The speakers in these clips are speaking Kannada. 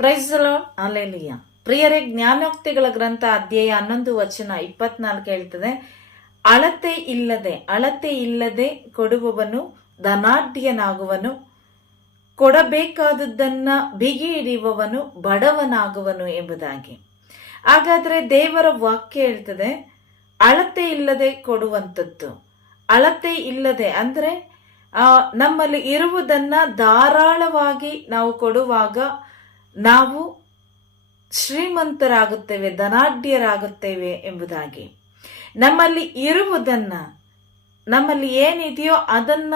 Price the lord, hallelujah. ಪ್ರಿಯರೇ, ಜ್ಞಾನೋಕ್ತಿಗಳ ಗ್ರಂಥ ಅಧ್ಯಾಯ 11 ವಚನ 24 ಹೇಳ್ತದೆ, ಅಳತೆ ಇಲ್ಲದೆ ಕೊಡುವವನು ಧನಾಢ್ಯನಾಗುವನು, ಕೊಡಬೇಕಾದದ್ದನ್ನ ಬಿಗಿ ಹಿಡಿಯುವವನು ಬಡವನಾಗುವನು ಎಂಬುದಾಗಿ. ಹಾಗಾದ್ರೆ ದೇವರ ವಾಕ್ಯ ಹೇಳ್ತದೆ, ಅಳತೆ ಇಲ್ಲದೆ ಕೊಡುವಂಥದ್ದು. ಅಳತೆ ಇಲ್ಲದೆ ಅಂದ್ರೆ ನಮ್ಮಲ್ಲಿ ಇರುವುದನ್ನ ಧಾರಾಳವಾಗಿ ನಾವು ಕೊಡುವಾಗ ನಾವು ಶ್ರೀಮಂತರಾಗುತ್ತೇವೆ, ಧನಾಢ್ಯರಾಗುತ್ತೇವೆ ಎಂಬುದಾಗಿ. ನಮ್ಮಲ್ಲಿ ಇರುವುದನ್ನ, ನಮ್ಮಲ್ಲಿ ಏನಿದೆಯೋ ಅದನ್ನ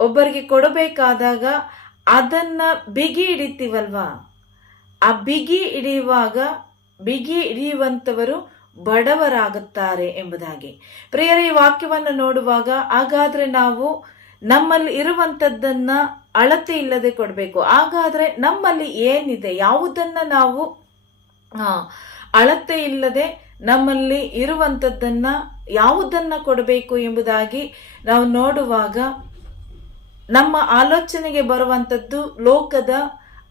ಒಬ್ಬರಿಗೆ ಕೊಡಬೇಕಾದಾಗ ಅದನ್ನ ಬಿಗಿ ಹಿಡಿತೀವಲ್ವಾ, ಆ ಬಿಗಿ ಹಿಡಿಯುವಂತವರು ಬಡವರಾಗುತ್ತಾರೆ ಎಂಬುದಾಗಿ. ಪ್ರಿಯರೇ, ಈ ವಾಕ್ಯವನ್ನು ನೋಡುವಾಗ ಹಾಗಾದ್ರೆ ನಾವು ನಮ್ಮಲ್ಲಿ ಇರುವಂತದ್ದನ್ನ ಅಳತೆ ಇಲ್ಲದೆ ಕೊಡಬೇಕು. ಹಾಗಾದ್ರೆ ನಮ್ಮಲ್ಲಿ ಏನಿದೆ, ಯಾವುದನ್ನ ನಾವು ಅಳತೆ ಇಲ್ಲದೆ ನಮ್ಮಲ್ಲಿ ಇರುವಂತದ್ದನ್ನ ಯಾವುದನ್ನ ಕೊಡಬೇಕು ಎಂಬುದಾಗಿ ನಾವು ನೋಡುವಾಗ ನಮ್ಮ ಆಲೋಚನೆಗೆ ಬರುವಂತದ್ದು ಲೋಕದ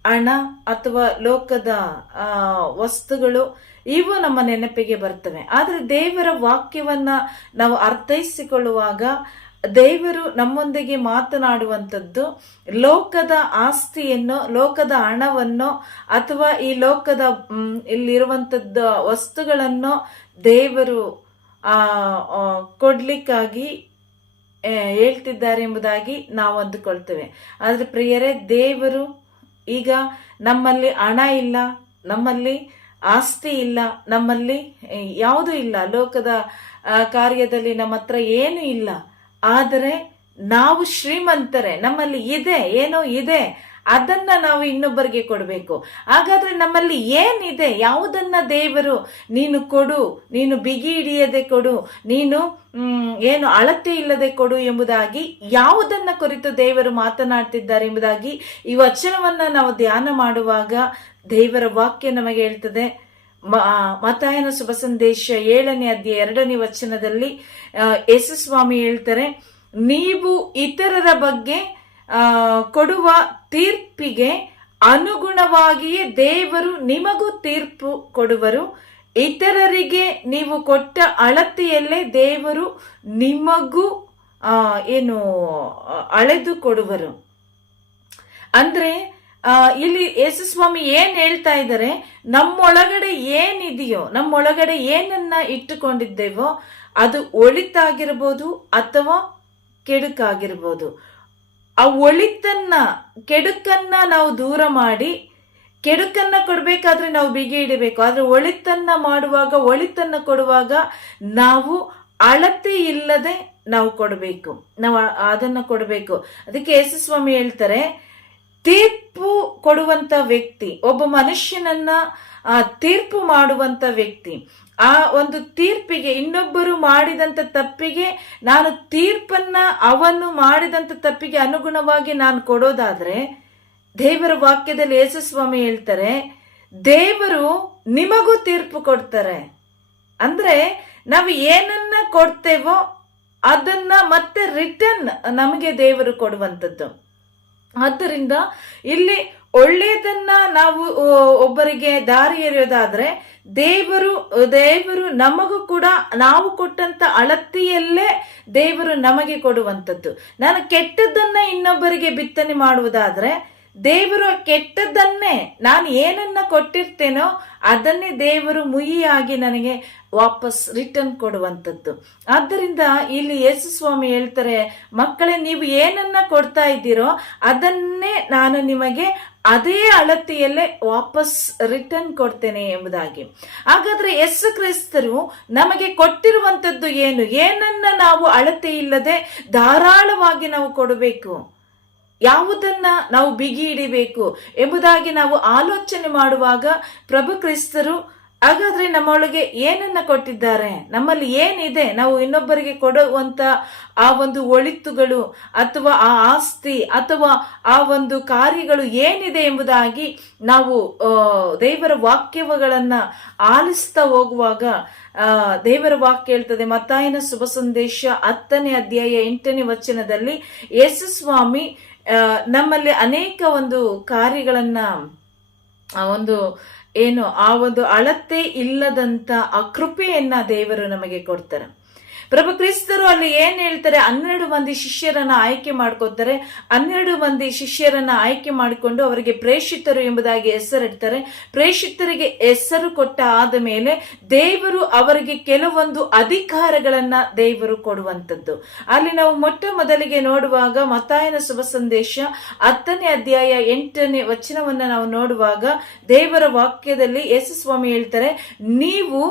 ಹಣ ಅಥವಾ ಲೋಕದ ವಸ್ತುಗಳು, ಇವು ನಮ್ಮ ನೆನಪಿಗೆ ಬರ್ತವೆ. ಆದ್ರೆ ದೇವರ ವಾಕ್ಯವನ್ನ ನಾವು ಅರ್ಥೈಸಿಕೊಳ್ಳುವಾಗ ದೇವರು ನಮ್ಮೊಂದಿಗೆ ಮಾತನಾಡುವಂಥದ್ದು ಲೋಕದ ಆಸ್ತಿಯನ್ನು, ಲೋಕದ ಹಣವನ್ನು ಅಥವಾ ಈ ಲೋಕದ ಇಲ್ಲಿರುವಂಥದ್ದು ವಸ್ತುಗಳನ್ನು ದೇವರು ಕೊಡ್ಲಿಕ್ಕಾಗಿ ಹೇಳ್ತಿದ್ದಾರೆ ಎಂಬುದಾಗಿ ನಾವು ಅಂದುಕೊಳ್ತೇವೆ. ಆದ್ರೆ ಪ್ರಿಯರೇ, ದೇವರು ಈಗ ನಮ್ಮಲ್ಲಿ ಹಣ ಇಲ್ಲ, ನಮ್ಮಲ್ಲಿ ಆಸ್ತಿ ಇಲ್ಲ, ನಮ್ಮಲ್ಲಿ ಯಾವುದೂ ಇಲ್ಲ, ಲೋಕದ ಕಾರ್ಯದಲ್ಲಿ ನಮ್ಮ ಹತ್ರ ಏನು ಇಲ್ಲ, ಆದರೆ ನಾವು ಶ್ರೀಮಂತರೇ, ನಮ್ಮಲ್ಲಿ ಇದೆ, ಏನೋ ಇದೆ, ಅದನ್ನ ನಾವು ಇನ್ನೊಬ್ಬರಿಗೆ ಕೊಡಬೇಕು. ಹಾಗಾದ್ರೆ ನಮ್ಮಲ್ಲಿ ಏನಿದೆ, ಯಾವುದನ್ನ ದೇವರು ನೀನು ಕೊಡು, ನೀನು ಬಿಗಿ ಹಿಡಿಯದೆ ಕೊಡು, ನೀನು ಏನು ಅಳತೆ ಇಲ್ಲದೆ ಕೊಡು ಎಂಬುದಾಗಿ ಯಾವುದನ್ನ ಕುರಿತು ದೇವರು ಮಾತನಾಡ್ತಿದ್ದಾರೆ ಎಂಬುದಾಗಿ ಈ ವಚನವನ್ನ ನಾವು ಧ್ಯಾನ ಮಾಡುವಾಗ ದೇವರ ವಾಕ್ಯ ನಮಗೆ ಹೇಳ್ತದೆ. ಮತ್ತಾಯನ ಶುಭ ಸಂದೇಶ 7ನೇ ಅಧ್ಯಾಯ 2ನೇ ವಚನದಲ್ಲಿ ಯೇಸು ಸ್ವಾಮಿ ಹೇಳ್ತಾರೆ, ನೀವು ಇತರರ ಬಗ್ಗೆ ಕೊಡುವ ತೀರ್ಪಿಗೆ ಅನುಗುಣವಾಗಿಯೇ ದೇವರು ನಿಮಗೂ ತೀರ್ಪು ಕೊಡುವರು. ಇತರರಿಗೆ ನೀವು ಕೊಟ್ಟ ಅಳತೆಯಲ್ಲೇ ದೇವರು ನಿಮಗೂ ಅಳೆದು ಕೊಡುವರು. ಅಂದ್ರೆ ಇಲ್ಲಿ ಯೇಸು ಸ್ವಾಮಿ ಏನ್ ಹೇಳ್ತಾ ಇದ್ದಾರೆ, ನಮ್ಮೊಳಗಡೆ ಏನಿದೆಯೋ, ನಮ್ಮೊಳಗಡೆ ಏನನ್ನ ಇಟ್ಟುಕೊಂಡಿದ್ದೇವೋ ಅದು ಒಳಿತಾಗಿರ್ಬೋದು ಅಥವಾ ಕೆಡುಕಾಗಿರ್ಬೋದು. ಆ ಕೆಡುಕನ್ನ ನಾವು ದೂರ ಮಾಡಿ, ಕೆಡುಕನ್ನ ಕೊಡ್ಬೇಕಾದ್ರೆ ನಾವು ಬಿಗಿ ಹಿಡಿಬೇಕು. ಆದ್ರೆ ಒಳಿತನ್ನ ಕೊಡುವಾಗ ನಾವು ಅಳತೆ ಇಲ್ಲದೆ ನಾವು ಕೊಡಬೇಕು, ನಾವು ಅದನ್ನ ಕೊಡಬೇಕು. ಅದಕ್ಕೆ ಯೇಸು ಸ್ವಾಮಿ ಹೇಳ್ತಾರೆ, ತೀರ್ಪು ಕೊಡುವಂತ ವ್ಯಕ್ತಿ, ಒಬ್ಬ ಮನುಷ್ಯನನ್ನ ತೀರ್ಪು ಮಾಡುವಂತ ವ್ಯಕ್ತಿ, ಆ ಒಂದು ತೀರ್ಪಿಗೆ, ಇನ್ನೊಬ್ಬರು ಮಾಡಿದಂತ ತಪ್ಪಿಗೆ ನಾನು ತೀರ್ಪನ್ನ ಅವನು ಮಾಡಿದಂತ ತಪ್ಪಿಗೆ ಅನುಗುಣವಾಗಿ ನಾನು ಕೊಡೋದಾದ್ರೆ, ದೇವರ ವಾಕ್ಯದಲ್ಲಿ ಯೇಸು ಸ್ವಾಮಿ ಹೇಳ್ತಾರೆ, ದೇವರು ನಿಮಗೂ ತೀರ್ಪು ಕೊಡ್ತಾರೆ. ಅಂದ್ರೆ ನಾವು ಏನನ್ನ ಕೊಡ್ತೇವೋ ಅದನ್ನ ಮತ್ತೆ ರಿಟರ್ನ್ ನಮಗೆ ದೇವರು ಕೊಡುವಂಥದ್ದು. ಆದ್ದರಿಂದ ಇಲ್ಲಿ ಒಳ್ಳೆಯದನ್ನ ನಾವು ಒಬ್ಬರಿಗೆ ದಾರಿ ಎರೆಯೋದಾದ್ರೆ ದೇವರು ನಮಗೂ ಕೂಡ ನಾವು ಕೊಟ್ಟಂತ ಅಳತೆಯಲ್ಲೇ ದೇವರು ನಮಗೆ ಕೊಡುವಂಥದ್ದು. ನಾನು ಕೆಟ್ಟದ್ದನ್ನ ಇನ್ನೊಬ್ಬರಿಗೆ ಬಿತ್ತನೆ ಮಾಡುವುದಾದ್ರೆ ದೇವರು ಕೆಟ್ಟದ್ದನ್ನೇ, ನಾನು ಏನನ್ನ ಕೊಟ್ಟಿರ್ತೇನೋ ಅದನ್ನೇ ದೇವರು ಮುಯಿಯಾಗಿ ನನಗೆ ವಾಪಸ್ ರಿಟರ್ನ್ ಕೊಡುವಂಥದ್ದು. ಆದ್ದರಿಂದ ಇಲ್ಲಿ ಯೇಸು ಸ್ವಾಮಿ ಹೇಳ್ತಾರೆ, ಮಕ್ಕಳೇ, ನೀವು ಏನನ್ನ ಕೊಡ್ತಾ ಇದ್ದೀರೋ ಅದನ್ನೇ ನಾನು ನಿಮಗೆ ಅದೇ ಅಳತೆಯಲ್ಲೇ ವಾಪಸ್ ರಿಟರ್ನ್ ಕೊಡ್ತೇನೆ ಎಂಬುದಾಗಿ. ಹಾಗಾದ್ರೆ ಯೇಸು ಕ್ರಿಸ್ತರು ನಮಗೆ ಕೊಟ್ಟಿರುವಂತದ್ದು ಏನನ್ನ ನಾವು ಅಳತೆ ಇಲ್ಲದೆ ಧಾರಾಳವಾಗಿ ನಾವು ಕೊಡಬೇಕು, ಯಾವುದನ್ನ ನಾವು ಬಿಗಿ ಹಿಡಿಬೇಕು ಎಂಬುದಾಗಿ ನಾವು ಆಲೋಚನೆ ಮಾಡುವಾಗ ಪ್ರಭು ಕ್ರಿಸ್ತರು ಹಾಗಾದ್ರೆ ನಮ್ಮೊಳಗೆ ಏನನ್ನ ಕೊಟ್ಟಿದ್ದಾರೆ, ನಮ್ಮಲ್ಲಿ ಏನಿದೆ, ನಾವು ಇನ್ನೊಬ್ಬರಿಗೆ ಕೊಡುವಂತ ಆ ಒಂದು ಒಳಿತುಗಳು ಅಥವಾ ಆ ಆಸ್ತಿ ಅಥವಾ ಆ ಒಂದು ಕಾರ್ಯಗಳು ಏನಿದೆ ಎಂಬುದಾಗಿ ನಾವು ದೇವರ ವಾಕ್ಯಗಳನ್ನ ಆಲಿಸ್ತಾ ಹೋಗುವಾಗ ದೇವರ ವಾಕ್ಯ ಹೇಳ್ತದೆ. ಮತ್ತಾಯನ ಶುಭ ಸಂದೇಶ 10ನೇ ಅಧ್ಯಾಯ 8ನೇ ವಚನದಲ್ಲಿ ಯೇಸು ಸ್ವಾಮಿ ನಮ್ಮಲ್ಲಿ ಅನೇಕ ಒಂದು ಕಾರ್ಯಗಳನ್ನ ಆ ಒಂದು ಅಳತೆ ಇಲ್ಲದಂತ ಆ ಕೃಪೆಯನ್ನ ದೇವರು ನಮಗೆ ಕೊಡ್ತಾರೆ. ಪ್ರಭು ಕ್ರಿಸ್ತರು ಅಲ್ಲಿ ಏನ್ ಹೇಳ್ತಾರೆ, 12 ಮಂದಿ ಶಿಷ್ಯರನ್ನ ಆಯ್ಕೆ ಮಾಡ್ಕೊತಾರೆ. 12 ಮಂದಿ ಶಿಷ್ಯರನ್ನ ಆಯ್ಕೆ ಮಾಡಿಕೊಂಡು ಅವರಿಗೆ ಪ್ರೇಷಿತರು ಎಂಬುದಾಗಿ ಹೆಸರಿಡ್ತಾರೆ. ಪ್ರೇಷಿತರಿಗೆ ಹೆಸರು ಕೊಟ್ಟ ಆದ ಮೇಲೆ ದೇವರು ಅವರಿಗೆ ಕೆಲವೊಂದು ಅಧಿಕಾರಗಳನ್ನ ದೇವರು ಕೊಡುವಂಥದ್ದು. ಅಲ್ಲಿ ನಾವು ಮೊಟ್ಟ ಮೊದಲಿಗೆ ನೋಡುವಾಗ ಮತ್ತಾಯನ ಶುಭ ಸಂದೇಶ 10ನೇ ಅಧ್ಯಾಯ 8ನೇ ವಚನವನ್ನ ನಾವು ನೋಡುವಾಗ ದೇವರ ವಾಕ್ಯದಲ್ಲಿ ಯೇಸು ಸ್ವಾಮಿ ಹೇಳ್ತಾರೆ, ನೀವು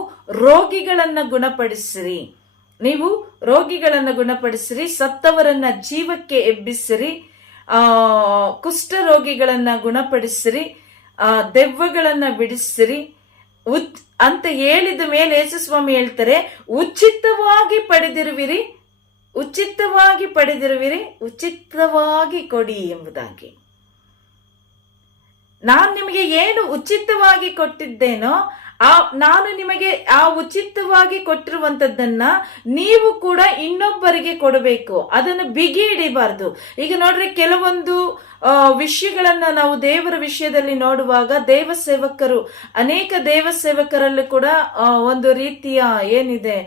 ರೋಗಿಗಳನ್ನ ಗುಣಪಡಿಸಿರಿ, ನೀವು ರೋಗಿಗಳನ್ನ ಗುಣಪಡಿಸಿರಿ, ಸತ್ತವರನ್ನ ಜೀವಕ್ಕೆ ಎಬ್ಬಿಸಿರಿ, ಕುಷ್ಠ ರೋಗಿಗಳನ್ನ ಗುಣಪಡಿಸಿರಿ, ದೆವ್ವಗಳನ್ನ ಬಿಡಿಸಿರಿ ಅಂತ ಹೇಳಿದ ಮೇಲೆ ಯೇಸು ಸ್ವಾಮಿ ಹೇಳ್ತಾರೆ, ಉಚಿತವಾಗಿ ಪಡೆದಿರುವಿರಿ, ಉಚಿತವಾಗಿ ಪಡೆದಿರುವಿರಿ, ಉಚಿತವಾಗಿ ಕೊಡಿ ಎಂಬುದಾಗಿ. ನಾನು ನಿಮಗೆ ಏನು ಉಚಿತವಾಗಿ ಕೊಟ್ಟಿದ್ದೇನೋ ನಾನು ನಿಮಗೆ ಆ ಉಚಿತವಾಗಿ ಕೊಟ್ಟಿರುವಂತದ್ದನ್ನ ನೀವು ಕೂಡ ಇನ್ನೊಬ್ಬರಿಗೆ ಕೊಡಬೇಕು, ಅದನ್ನು ಬಿಗಿ ಹಿಡಿಬಾರ್ದು. ಈಗ ನೋಡ್ರಿ, ಕೆಲವೊಂದು ವಿಷಯಗಳನ್ನ ನಾವು ದೇವರ ವಿಷಯದಲ್ಲಿ ನೋಡುವಾಗ ದೇವ ಸೇವಕರು, ಅನೇಕ ದೇವ ಸೇವಕರಲ್ಲೂ ಕೂಡ ಒಂದು ರೀತಿಯ ಏನಿದೆ,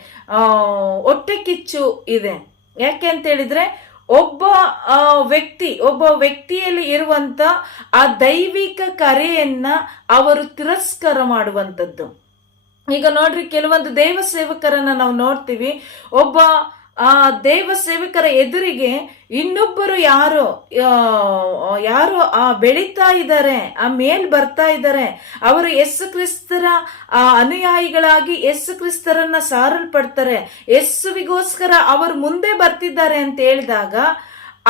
ಹೊಟ್ಟೆ ಕಿಚ್ಚು ಇದೆ. ಯಾಕೆ ಅಂತ ಹೇಳಿದ್ರೆ, ಒಬ್ಬ ವ್ಯಕ್ತಿಯಲ್ಲಿ ಇರುವಂತ ಆ ದೈವಿಕ ಕರೆಯನ್ನ ಅವರು ತಿರಸ್ಕಾರ ಮಾಡುವಂಥದ್ದು. ಈಗ ನೋಡ್ರಿ, ಕೆಲವೊಂದು ದೇವ ಸೇವಕರನ್ನ ನಾವು ನೋಡ್ತೀವಿ, ಒಬ್ಬ ದೇವ ಸೇವಕರ ಎದುರಿಗೆ ಇನ್ನೊಬ್ಬರು ಯಾರೋ ಬೆಳೀತಾ ಇದ್ದಾರೆ, ಮೇಲ್ ಬರ್ತಾ ಇದ್ದಾರೆ, ಅವರು ಯೇಸು ಕ್ರಿಸ್ತರ ಅನುಯಾಯಿಗಳಾಗಿ ಯೇಸು ಕ್ರಿಸ್ತರನ್ನ ಸಾರಲ್ಪಡ್ತಾರೆ, ಯೇಸುವಿಗೋಸ್ಕರ ಅವರು ಮುಂದೆ ಬರ್ತಿದ್ದಾರೆ ಅಂತ ಹೇಳಿದಾಗ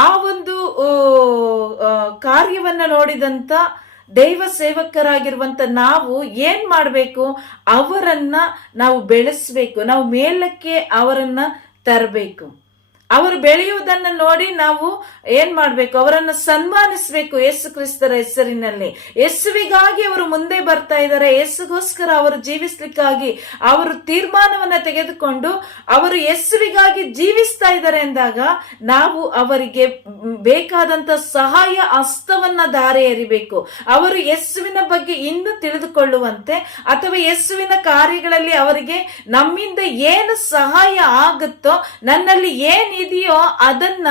ಆ ಒಂದು ಕಾರ್ಯವನ್ನ ನೋಡಿದಂತ ದೈವ ಸೇವಕರಾಗಿರುವಂತ ನಾವು ಏನ್ ಮಾಡ್ಬೇಕು, ಅವರನ್ನ ನಾವು ಬೆಳೆಸ್ಬೇಕು, ನಾವು ಮೇಲಕ್ಕೆ ಅವರನ್ನ ತರಬೇಕು. ಅವರು ಬೆಳೆಯುವುದನ್ನ ನೋಡಿ ನಾವು ಏನ್ ಮಾಡ್ಬೇಕು, ಅವರನ್ನ ಸನ್ಮಾನಿಸ್ಬೇಕು. ಯೇಸು ಕ್ರಿಸ್ತರ ಹೆಸರಿನಲ್ಲಿ ಯೇಸುವಿಗಾಗಿ ಅವರು ಮುಂದೆ ಬರ್ತಾ ಇದ್ದಾರೆ, ಯೇಸುಗೋಸ್ಕರ ಅವರು ಜೀವಿಸ್ಲಿಕ್ಕಾಗಿ ಅವರು ತೀರ್ಮಾನವನ್ನ ತೆಗೆದುಕೊಂಡು ಅವರು ಯೇಸುವಿಗಾಗಿ ಜೀವಿಸ್ತಾ ಇದ್ದಾರೆ ಎಂದಾಗ ನಾವು ಅವರಿಗೆ ಬೇಕಾದಂತ ಸಹಾಯ ಹಸ್ತವನ್ನ ದಾರೆ ಎರಿಬೇಕು. ಅವರು ಯೇಸುವಿನ ಬಗ್ಗೆ ಇನ್ನೂ ತಿಳಿದುಕೊಳ್ಳುವಂತೆ ಅಥವಾ ಯೇಸುವಿನ ಕಾರ್ಯಗಳಲ್ಲಿ ಅವರಿಗೆ ನಮ್ಮಿಂದ ಏನು ಸಹಾಯ ಆಗುತ್ತೋ, ನನ್ನಲ್ಲಿ ಏನ್ ಇದೆಯೋ ಅದನ್ನ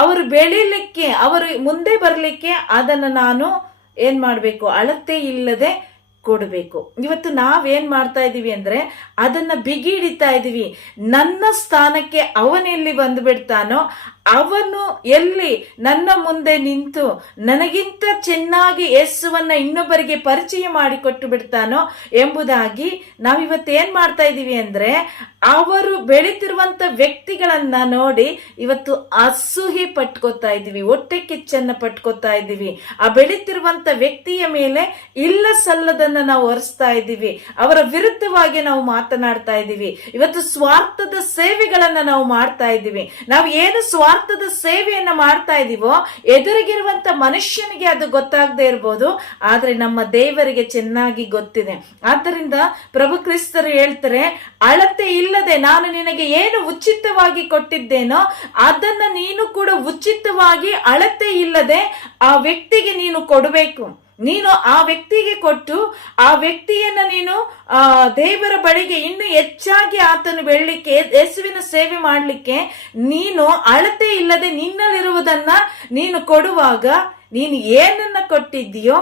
ಅವರು ಬೆಳೀಲಿಕ್ಕೆ, ಅವರು ಮುಂದೆ ಬರಲಿಕ್ಕೆ ಅದನ್ನ ನಾನು ಏನ್ ಮಾಡ್ಬೇಕು, ಅಳತೆ ಇಲ್ಲದೆ ಕೊಡಬೇಕು. ಇವತ್ತು ನಾವೇನ್ ಮಾಡ್ತಾ ಇದೀವಿ ಅಂದ್ರೆ ಅದನ್ನ ಬಿಗಿ ಹಿಡಿತಾ ಇದೀವಿ. ನನ್ನ ಸ್ಥಾನಕ್ಕೆ ಅವನೆಲ್ಲಿ ಬಂದು ಬಿಡ್ತಾನೋ, ಅವನು ಎಲ್ಲಿ ನನ್ನ ಮುಂದೆ ನಿಂತು ನನಗಿಂತ ಚೆನ್ನಾಗಿ ಯೇಸುವನ್ನ ಇನ್ನೊಬ್ಬರಿಗೆ ಪರಿಚಯ ಮಾಡಿಕೊಟ್ಟು ಬಿಡ್ತಾನೋ ಎಂಬುದಾಗಿ ನಾವಿವತ್ತು ಏನ್ ಮಾಡ್ತಾ ಇದೀವಿ ಅಂದ್ರೆ, ಅವರು ಬೆಳೀತಿರುವಂತ ವ್ಯಕ್ತಿಗಳನ್ನ ನೋಡಿ ಇವತ್ತು ಅಸೂಹೆ ಪಟ್ಕೋತಾ ಇದೀವಿ, ಹೊಟ್ಟೆ ಕಿಚ್ಚನ್ನ ಪಟ್ಕೋತಾ ಇದೀವಿ. ಆ ಬೆಳೀತಿರುವಂತ ವ್ಯಕ್ತಿಯ ಮೇಲೆ ಇಲ್ಲ ಸಲ್ಲದನ್ನ ನಾವು ಹೊರಿಸ್ತಾ ಇದ್ದೀವಿ, ಅವರ ವಿರುದ್ಧವಾಗಿ ನಾವು ಮಾತನಾಡ್ತಾ ಇದ್ದೀವಿ. ಇವತ್ತು ಸ್ವಾರ್ಥದ ಸೇವೆಗಳನ್ನ ನಾವು ಮಾಡ್ತಾ ಇದ್ದೀವಿ. ನಾವು ಏನು ಸ್ವಾರ್ಥದ ಸೇವೆಯನ್ನ ಮಾಡ್ತಾ ಇದೀವೋ ಎದುರಿಗಿರುವಂತ ಮನುಷ್ಯನಿಗೆ ಅದು ಗೊತ್ತಾಗದೆ ಇರಬಹುದು, ಆದ್ರೆ ನಮ್ಮ ದೇವರಿಗೆ ಚೆನ್ನಾಗಿ ಗೊತ್ತಿದೆ. ಆದ್ದರಿಂದ ಪ್ರಭು ಕ್ರಿಸ್ತರು ಹೇಳ್ತಾರೆ, ಅಳತೆ ಇಲ್ಲದೆ ನಾನು ನಿನಗೆ ಏನು ಉಚಿತವಾಗಿ ಕೊಟ್ಟಿದ್ದೇನೋ ಅದನ್ನ ನೀನು ಕೂಡ ಉಚಿತವಾಗಿ ಅಳತೆ ಇಲ್ಲದೆ ಆ ವ್ಯಕ್ತಿಗೆ ನೀನು ಕೊಡಬೇಕು. ನೀನು ಆ ವ್ಯಕ್ತಿಗೆ ಕೊಟ್ಟು ಆ ವ್ಯಕ್ತಿಯನ್ನ ನೀನು ದೇವರ ಬಳಿಗೆ ಇನ್ನು ಹೆಚ್ಚಾಗಿ ಆತನು ಬೆಳಲಿಕ್ಕೆ, ಯೇಸುವಿನ ಸೇವೆ ಮಾಡಲಿಕ್ಕೆ ನೀನು ಅಳತೆ ಇಲ್ಲದೆ ನಿನ್ನಲ್ಲಿರುವುದನ್ನ ನೀನು ಕೊಡುವಾಗ ನೀನು ಏನನ್ನ ಕೊಟ್ಟಿದ್ದೀಯೋ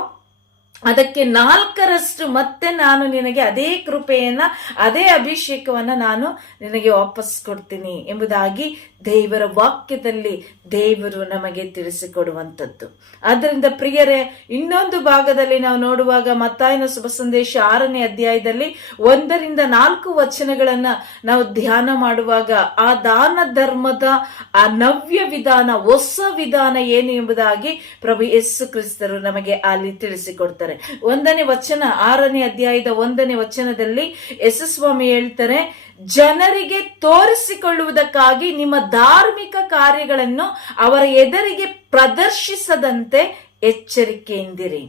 ಅದಕ್ಕೆ 4ರಷ್ಟು ಮತ್ತೆ ನಾನು ನಿನಗೆ ಅದೇ ಕೃಪೆಯನ್ನ, ಅದೇ ಅಭಿಷೇಕವನ್ನ ನಾನು ನಿನಗೆ ವಾಪಸ್ ಕೊಡ್ತೀನಿ ಎಂಬುದಾಗಿ ದೇವರ ವಾಕ್ಯದಲ್ಲಿ ದೇವರು ನಮಗೆ ತಿಳಿಸಿಕೊಡುವಂಥದ್ದು. ಆದ್ದರಿಂದ ಪ್ರಿಯರೇ, ಇನ್ನೊಂದು ಭಾಗದಲ್ಲಿ ನಾವು ನೋಡುವಾಗ ಮತ್ತಾಯನ ಶುಭ ಸಂದೇಶ 6ನೇ ಅಧ್ಯಾಯದಲ್ಲಿ 1-4 ವಚನಗಳನ್ನ ನಾವು ಧ್ಯಾನ ಮಾಡುವಾಗ ಆ ದಾನ ಧರ್ಮದ ಆ ನವ್ಯ ವಿಧಾನ, ಹೊಸ ವಿಧಾನ ಏನು ಎಂಬುದಾಗಿ ಪ್ರಭು ಯೇಸು ಕ್ರಿಸ್ತರು ನಮಗೆ ಅಲ್ಲಿ ತಿಳಿಸಿಕೊಡ್ತಾರೆ. 1ನೇ ವಚನ, 6ನೇ ಅಧ್ಯಾಯದ 1ನೇ ವಚನದಲ್ಲಿ ಯೇಸು ಸ್ವಾಮಿ ಹೇಳ್ತಾರೆ, ಜನರಿಗೆ ತೋರಿಸಿಕೊಳ್ಳುವುದಕ್ಕಾಗಿ ನಿಮ್ಮ ಧಾರ್ಮಿಕ ಕಾರ್ಯಗಳನ್ನು ಅವರ ಎದುರಿಗೆ ಪ್ರದರ್ಶಿಸದಂತೆ ಎಚ್ಚರಿಕೆಯಿಂದಿರಿ.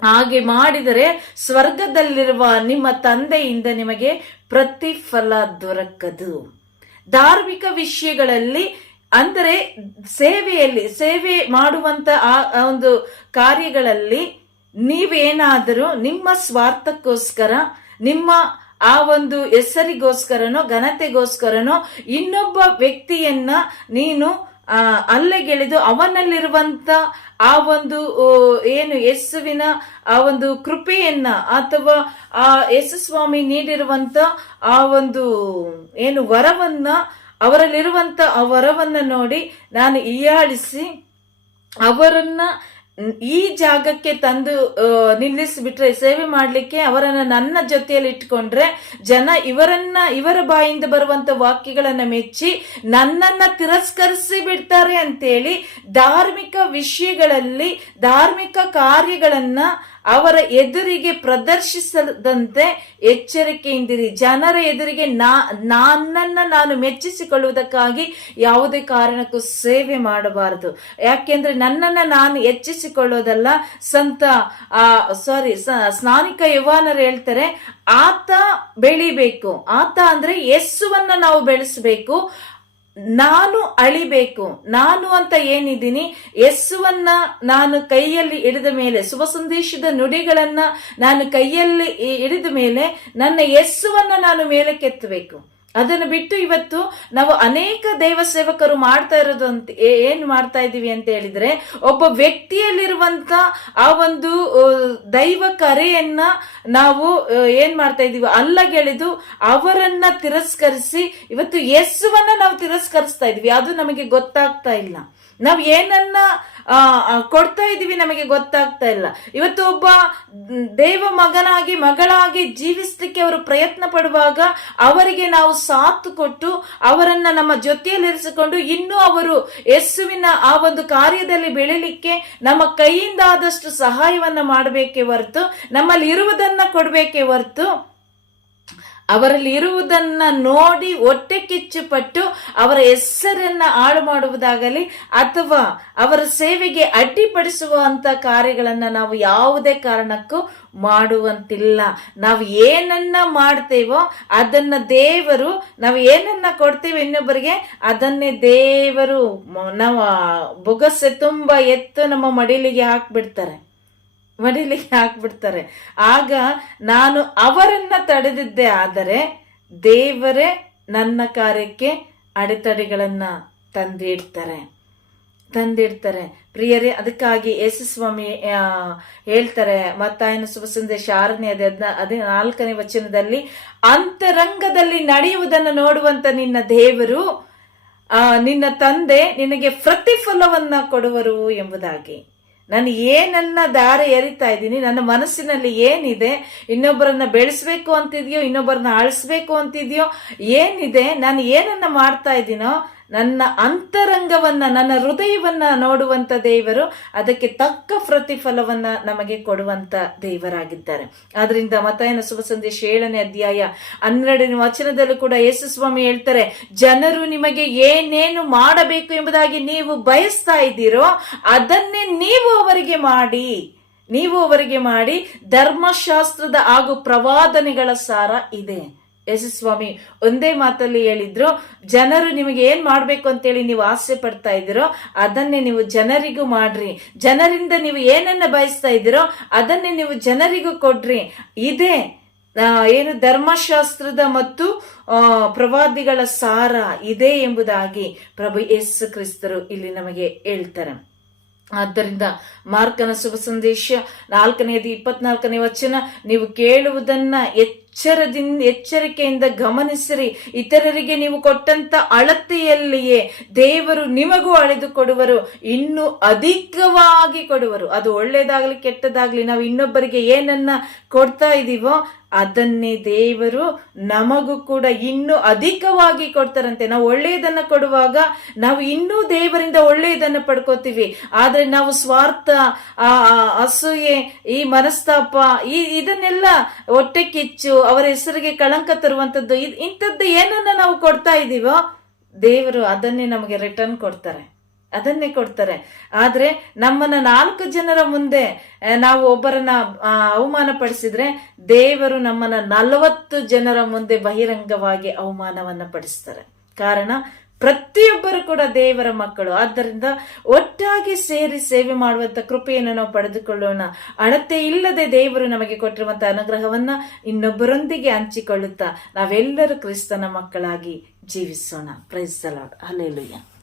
ಹಾಗೆ ಮಾಡಿದರೆ ಸ್ವರ್ಗದಲ್ಲಿರುವ ನಿಮ್ಮ ತಂದೆಯಿಂದ ನಿಮಗೆ ಪ್ರತಿಫಲ ದೊರಕದು. ಧಾರ್ಮಿಕ ವಿಷಯಗಳಲ್ಲಿ ಅಂದರೆ ಸೇವೆ ಮಾಡುವಂತ ಆ ಒಂದು ಕಾರ್ಯಗಳಲ್ಲಿ ನೀವೇನಾದರೂ ನಿಮ್ಮ ಸ್ವಾರ್ಥಕ್ಕೋಸ್ಕರ, ನಿಮ್ಮ ಆ ಒಂದು ಹೆಸರಿಗೋಸ್ಕರನೋ ಘನತೆಗೋಸ್ಕರನೋ ಇನ್ನೊಬ್ಬ ವ್ಯಕ್ತಿಯನ್ನ ನೀನು ಅಲ್ಲೆಗೆಳೆದು ಅವನಲ್ಲಿರುವಂತ ಆ ಒಂದು ಏನು ಯೇಸುವಿನ ಆ ಒಂದು ಕೃಪೆಯನ್ನ ಅಥವಾ ಆ ಯೇಸು ಸ್ವಾಮಿ ನೀಡಿರುವಂತ ಆ ಒಂದು ಏನು ವರವನ್ನ, ಅವರಲ್ಲಿರುವಂತ ಆ ವರವನ್ನ ನೋಡಿ ನಾನು ಹೀಯಾಳಿಸಿ ಅವರನ್ನ ಈ ಜಾಗಕ್ಕೆ ತಂದು ನಿಲ್ಲಿಸಿಬಿಟ್ರೆ, ಸೇವೆ ಮಾಡ್ಲಿಕ್ಕೆ ಅವರನ್ನ ನನ್ನ ಜೊತೆಯಲ್ಲಿ ಇಟ್ಕೊಂಡ್ರೆ ಜನ ಇವರ ಬಾಯಿಂದ ಬರುವಂತ ವಾಕ್ಯಗಳನ್ನ ಮೆಚ್ಚಿ ನನ್ನನ್ನ ತಿರಸ್ಕರಿಸಿ ಬಿಡ್ತಾರೆ ಅಂತೇಳಿ ಧಾರ್ಮಿಕ ವಿಷಯಗಳಲ್ಲಿ ಧಾರ್ಮಿಕ ಕಾರ್ಯಗಳನ್ನ ಅವರ ಎದುರಿಗೆ ಪ್ರದರ್ಶಿಸದಂತೆ ಎಚ್ಚರಿಕೆಯಿಂದಿರಿ. ಜನರ ಎದುರಿಗೆ ನನ್ನನ್ನ ನಾನು ಮೆಚ್ಚಿಸಿಕೊಳ್ಳುವುದಕ್ಕಾಗಿ ಯಾವುದೇ ಕಾರಣಕ್ಕೂ ಸೇವೆ ಮಾಡಬಾರದು. ಯಾಕೆಂದ್ರೆ ನನ್ನನ್ನ ನಾನು ಹೆಚ್ಚಿಸಿಕೊಳ್ಳೋದಲ್ಲ. ಸ್ನಾನಿಕ ಯುವಾನರು ಹೇಳ್ತಾರೆ, ಆತ ಬೆಳಿಬೇಕು. ಆತ ಅಂದ್ರೆ ಯೇಸುವನ್ನ ನಾವು ಬೆಳೆಸಬೇಕು, ನಾನು ಅಳಿಬೇಕು. ನಾನು ಅಂತ ಏನಿದ್ದೀನಿ, ಯೇಸುವನ್ನ ನಾನು ಕೈಯಲ್ಲಿ ಹಿಡಿದ ಮೇಲೆ, ಶುಭ ಸಂದೇಶದ ನುಡಿಗಳನ್ನ ನಾನು ಕೈಯಲ್ಲಿ ಹಿಡಿದ ಮೇಲೆ ನನ್ನ ಯೇಸುವನ್ನ ನಾನು ಮೇಲಕ್ಕೆತ್ತಬೇಕು. ಅದನ್ನು ಬಿಟ್ಟು ಇವತ್ತು ನಾವು ಅನೇಕ ದೇವ ಸೇವಕರು ಮಾಡ್ತಾ ಇರೋದು ಅಂತ ಏನ್ ಮಾಡ್ತಾ ಇದೀವಿ ಅಂತ ಹೇಳಿದ್ರೆ, ಒಬ್ಬ ವ್ಯಕ್ತಿಯಲ್ಲಿರುವಂತ ಆ ಒಂದು ದೈವ ಕರೆಯನ್ನ ನಾವು ಏನ್ ಮಾಡ್ತಾ ಇದೀವಿ, ಅಲ್ಲಗೆಳೆದು ಅವರನ್ನ ತಿರಸ್ಕರಿಸಿ ಇವತ್ತು ಯೇಸುವನ್ನ ನಾವು ತಿರಸ್ಕರಿಸ್ತಾ ಇದೀವಿ. ಅದು ನಮಗೆ ಗೊತ್ತಾಗ್ತಾ ಇಲ್ಲ. ನಾವು ಏನನ್ನ ಕೊಡ್ತಾ ಇದೀವಿ ನಮಗೆ ಗೊತ್ತಾಗ್ತಾ ಇಲ್ಲ. ಇವತ್ತು ಒಬ್ಬ ದೇವ ಮಗಳಾಗಿ ಜೀವಿಸ್ಲಿಕ್ಕೆ ಅವರು ಪ್ರಯತ್ನ ಪಡುವಾಗ ಅವರಿಗೆ ನಾವು ಸಾಥ್ ಕೊಟ್ಟು ಅವರನ್ನ ನಮ್ಮ ಜೊತೆಯಲ್ಲಿರಿಸಿಕೊಂಡು ಇನ್ನೂ ಅವರು ಯೇಸುವಿನ ಆ ಒಂದು ಕಾರ್ಯದಲ್ಲಿ ಬೆಳಿಲಿಕ್ಕೆ ನಮ್ಮ ಕೈಯಿಂದ ಆದಷ್ಟು ಸಹಾಯವನ್ನ ಮಾಡಬೇಕೇ ಹೊರತು, ನಮ್ಮಲ್ಲಿ ಇರುವುದನ್ನ ಕೊಡ್ಬೇಕೇ ಹೊರತು ಅವರಲ್ಲಿ ಇರುವುದನ್ನ ನೋಡಿ ಹೊಟ್ಟೆ ಕಿಚ್ಚು ಪಟ್ಟು ಅವರ ಹೆಸರನ್ನ ಹಾಳು ಮಾಡುವುದಾಗಲಿ ಅಥವಾ ಅವರ ಸೇವೆಗೆ ಅಡ್ಡಿಪಡಿಸುವಂತ ಕಾರ್ಯಗಳನ್ನ ನಾವು ಯಾವುದೇ ಕಾರಣಕ್ಕೂ ಮಾಡುವಂತಿಲ್ಲ. ನಾವು ಏನನ್ನ ಮಾಡ್ತೇವೋ ಅದನ್ನ ದೇವರು, ನಾವು ಏನನ್ನ ಕೊಡ್ತೇವೆ ಇನ್ನೊಬ್ಬರಿಗೆ ಅದನ್ನೇ ದೇವರು ನಾವು ಬೊಗಸೆ ತುಂಬಾ ಎತ್ತು ನಮ್ಮ ಮಡಿಲಿಗೆ ಹಾಕ್ಬಿಡ್ತಾರೆ. ಆಗ ನಾನು ಅವರನ್ನ ತಡೆದಿದ್ದೆ ಆದರೆ ದೇವರೇ ನನ್ನ ಕಾರ್ಯಕ್ಕೆ ಅಡೆತಡೆಗಳನ್ನ ತಂದಿಡ್ತಾರೆ. ಪ್ರಿಯರೇ, ಅದಕ್ಕಾಗಿ ಯೇಸು ಸ್ವಾಮಿ ಹೇಳ್ತಾರೆ ಮತ್ತಾಯನ ಶುಭ ಸಂದೇಶ 6ನೇ ಅಧ್ಯಾಯ 14ನೇ ವಚನದಲ್ಲಿ, ಅಂತರಂಗದಲ್ಲಿ ನಡೆಯುವುದನ್ನು ನೋಡುವಂತ ನಿನ್ನ ದೇವರು, ನಿನ್ನ ತಂದೆ ನಿನಗೆ ಪ್ರತಿಫಲವನ್ನ ಕೊಡುವರು ಎಂಬುದಾಗಿ. ನಾನು ಏನನ್ನ ದಾರಿ ಎರಿತಾ ಇದ್ದೀನಿ, ನನ್ನ ಮನಸ್ಸಿನಲ್ಲಿ ಏನಿದೆ, ಇನ್ನೊಬ್ಬರನ್ನ ಬೆಳೆಸ್ಬೇಕು ಅಂತಿದ್ಯೋ, ಇನ್ನೊಬ್ಬರನ್ನ ಅಳಿಸ್ಬೇಕು ಅಂತಿದ್ಯೋ, ಏನಿದೆ, ನಾನು ಏನನ್ನ ಮಾಡ್ತಾ ಇದ್ದೀನೋ, ನನ್ನ ಅಂತರಂಗವನ್ನ, ನನ್ನ ಹೃದಯವನ್ನ ನೋಡುವಂತ ದೇವರು ಅದಕ್ಕೆ ತಕ್ಕ ಪ್ರತಿಫಲವನ್ನ ನಮಗೆ ಕೊಡುವಂತ ದೇವರಾಗಿದ್ದಾರೆ. ಆದ್ರಿಂದ ಮತ್ತಾಯನ ಶುಭ ಸಂದೇಶ 7ನೇ ಅಧ್ಯಾಯ 12ನೇ ವಚನದಲ್ಲೂ ಕೂಡ ಯೇಸು ಸ್ವಾಮಿ ಹೇಳ್ತಾರೆ, ಜನರು ನಿಮಗೆ ಏನೇನು ಮಾಡಬೇಕು ಎಂಬುದಾಗಿ ನೀವು ಬಯಸ್ತಾ ಇದ್ದೀರೋ ಅದನ್ನೇ ನೀವು ಅವರಿಗೆ ಮಾಡಿ ಧರ್ಮಶಾಸ್ತ್ರದ ಹಾಗೂ ಪ್ರವಾದನೆಗಳ ಸಾರ ಇದೆ. ಯೇಸು ಸ್ವಾಮಿ ಒಂದೇ ಮಾತಲ್ಲಿ ಹೇಳಿದ್ರು, ಜನರು ನಿಮಗೆ ಏನ್ ಮಾಡ್ಬೇಕು ಅಂತೇಳಿ ನೀವು ಆಸೆ ಪಡ್ತಾ ಇದ್ದೀರೋ ಅದನ್ನೇ ನೀವು ಜನರಿಗೂ ಮಾಡ್ರಿ, ಜನರಿಂದ ನೀವು ಏನನ್ನ ಬಯಸ್ತಾ ಇದ್ದೀರೋ ಅದನ್ನೇ ನೀವು ಜನರಿಗೂ ಕೊಡ್ರಿ. ಇದೇ ಏನು ಧರ್ಮಶಾಸ್ತ್ರದ ಮತ್ತು ಪ್ರವಾದಿಗಳ ಸಾರ ಇದೆ ಎಂಬುದಾಗಿ ಪ್ರಭು ಯೇಸು ಕ್ರಿಸ್ತರು ಇಲ್ಲಿ ನಮಗೆ ಹೇಳ್ತಾರೆ. ಆದ್ದರಿಂದ ಮಾರ್ಕನ ಶುಭ ಸಂದೇಶ 4ನೇ ಅಧ್ಯಾಯ 24ನೇ ವಚನ, ನೀವು ಕೇಳುವುದನ್ನ ಎಚ್ಚರಿಕೆಯಿಂದ ಗಮನಿಸಿರಿ, ಇತರರಿಗೆ ನೀವು ಕೊಟ್ಟಂತ ಅಳತೆಯಲ್ಲಿಯೇ ದೇವರು ನಿಮಗೂ ಅಳೆದು ಕೊಡುವರು, ಇನ್ನೂ ಅಧಿಕವಾಗಿ ಕೊಡುವರು. ಅದು ಒಳ್ಳೇದಾಗ್ಲಿ ಕೆಟ್ಟದಾಗ್ಲಿ ನಾವು ಇನ್ನೊಬ್ಬರಿಗೆ ಏನನ್ನ ಕೊಡ್ತಾ ಇದೀವೋ ಅದನ್ನೇ ದೇವರು ನಮಗೂ ಕೂಡ ಇನ್ನೂ ಅಧಿಕವಾಗಿ ಕೊಡ್ತಾರಂತೆ. ನಾವು ಒಳ್ಳೆಯದನ್ನ ಕೊಡುವಾಗ ನಾವು ಇನ್ನೂ ದೇವರಿಂದ ಒಳ್ಳೆಯದನ್ನ ಪಡ್ಕೋತೀವಿ. ಆದ್ರೆ ನಾವು ಸ್ವಾರ್ಥ, ಅಸೂಯೆ, ಈ ಮನಸ್ತಾಪ, ಇದನ್ನೆಲ್ಲ ಹೊಟ್ಟೆ ಕಿಚ್ಚು, ಅವರ ಹೆಸರಿಗೆ ಕಳಂಕ ತರುವಂತದ್ದು, ಇಂಥದ್ದು ಏನನ್ನ ನಾವು ಕೊಡ್ತಾ ಇದೀವೋ ದೇವರು ಅದನ್ನೇ ನಮಗೆ ರಿಟರ್ನ್ ಕೊಡ್ತಾರೆ. ಆದ್ರೆ ನಮ್ಮನ್ನ 4 ಜನರ ಮುಂದೆ ನಾವು ಒಬ್ಬರನ್ನ ಅವಮಾನ ಪಡಿಸಿದ್ರೆ ದೇವರು ನಮ್ಮನ್ನ 40 ಜನರ ಮುಂದೆ ಬಹಿರಂಗವಾಗಿ ಅವಮಾನವನ್ನ ಪಡಿಸ್ತಾರೆ. ಕಾರಣ ಪ್ರತಿಯೊಬ್ಬರು ಕೂಡ ದೇವರ ಮಕ್ಕಳು. ಆದ್ದರಿಂದ ಒಟ್ಟಾಗಿ ಸೇರಿ ಸೇವೆ ಮಾಡುವಂತ ಕೃಪೆಯನ್ನು ನಾವು ಪಡೆದುಕೊಳ್ಳೋಣ. ಅಳತೆ ಇಲ್ಲದೆ ದೇವರು ನಮಗೆ ಕೊಟ್ಟಿರುವಂತಹ ಅನುಗ್ರಹವನ್ನ ಇನ್ನೊಬ್ಬರೊಂದಿಗೆ ಹಂಚಿಕೊಳ್ಳುತ್ತಾ ನಾವೆಲ್ಲರೂ ಕ್ರಿಸ್ತನ ಮಕ್ಕಳಾಗಿ ಜೀವಿಸೋಣ. Praise the Lord. ಹಲ್ಲೆಲೂಯಾ.